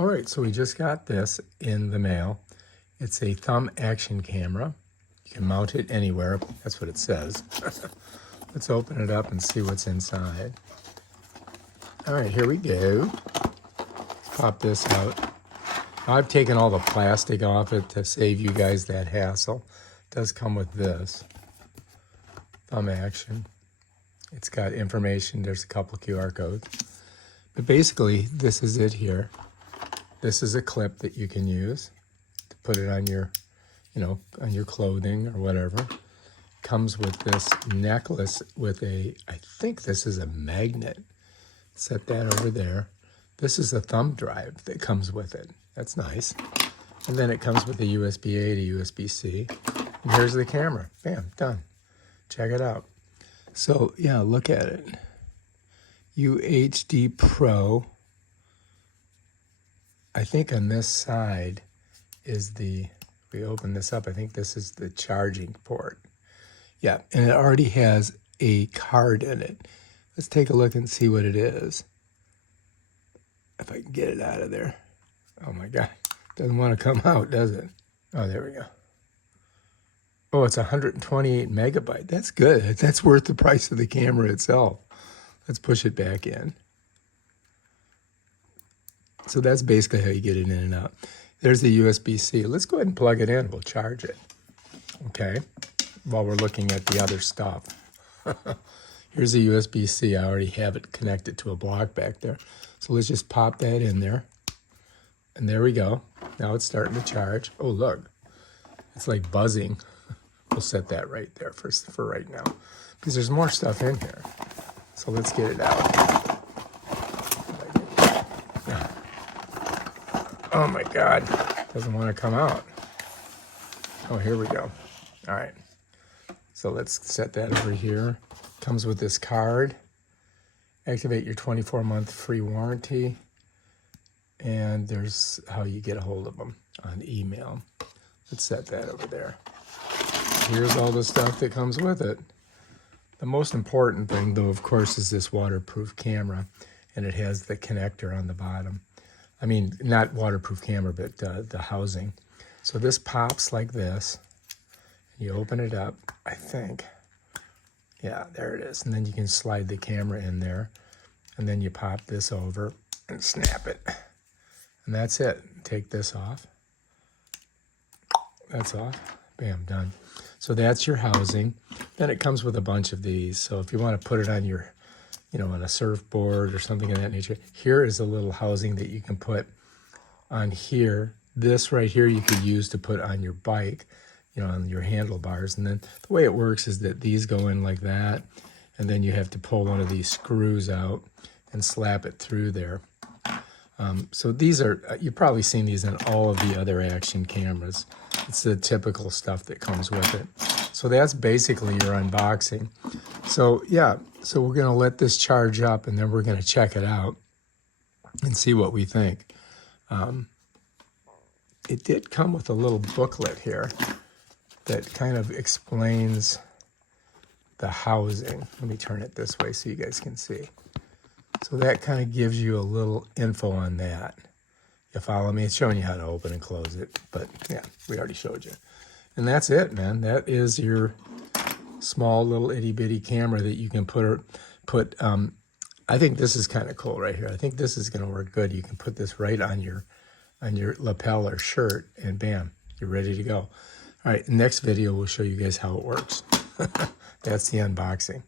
All right, so we just got this in the mail. It's a thumb action camera. You can mount it anywhere. That's what it says. Let's open it up and see what's inside. All right, here we go. Let's pop this out. I've taken all the plastic off it to save you guys that hassle. It does come with this thumb action. It's got information. There's a couple of QR codes. But basically, this is it here. This is a clip that you can use to put it on your, on your clothing or whatever. Comes with this necklace with I think this is a magnet. Set that over there. This is a thumb drive that comes with it. That's nice. And then it comes with a USB-A to USB-C. And here's the camera. Bam, done. Check it out. So, yeah, look at it. UHD Pro. I think on this side is we open this up, I think this is the charging port. Yeah, and it already has a card in it. Let's take a look and see what it is. If I can get it out of there. Oh my God, doesn't want to come out, does it? Oh, there we go. Oh, it's 128 megabyte. That's good. That's worth the price of the camera itself. Let's push it back in. So that's basically how you get it in and out. There's the USB-C. Let's go ahead and plug it in. We'll charge it, okay, while we're looking at the other stuff. Here's the USB-C. I already have it connected to a block back there. So let's just pop that in there. And there we go. Now it's starting to charge. Oh, look. It's like buzzing. We'll set that right there for right now because there's more stuff in here. So let's get it out. Oh my God, doesn't want to come out. Oh, here we go. All right, so let's set that over here. Comes with this card. Activate your 24-month free warranty. And there's how you get a hold of them on email. Let's set that over there. Here's all the stuff that comes with it. The most important thing, though, of course, is this waterproof camera. And it has the connector on the bottom. I mean, not waterproof camera, but the housing. So this pops like this. You open it up, I think. Yeah, there it is. And then you can slide the camera in there. And then you pop this over and snap it. And that's it. Take this off. That's off. Bam, done. So that's your housing. Then it comes with a bunch of these. So if you want to put it on your on a surfboard or something of that nature. Here is a little housing that you can put on here. This right here you could use to put on your bike, on your handlebars. And then the way it works is that these go in like that, and then you have to pull one of these screws out and slap it through there. So these are, you've probably seen these in all of the other action cameras. It's the typical stuff that comes with it. So that's basically your unboxing. So yeah, so we're gonna let this charge up and then we're gonna check it out and see what we think. It did come with a little booklet here that kind of explains the housing. Let me turn it this way so you guys can see. So that kind of gives you a little info on that. You follow me? It's showing you how to open and close it, but yeah, we already showed you. And that's it, man. That is your small little itty bitty camera that you can put. I think this is kind of cool right here. I think this is going to work good. You can put this right on your lapel or shirt, and bam, you're ready to go. All right, next video will show you guys how it works. That's the unboxing.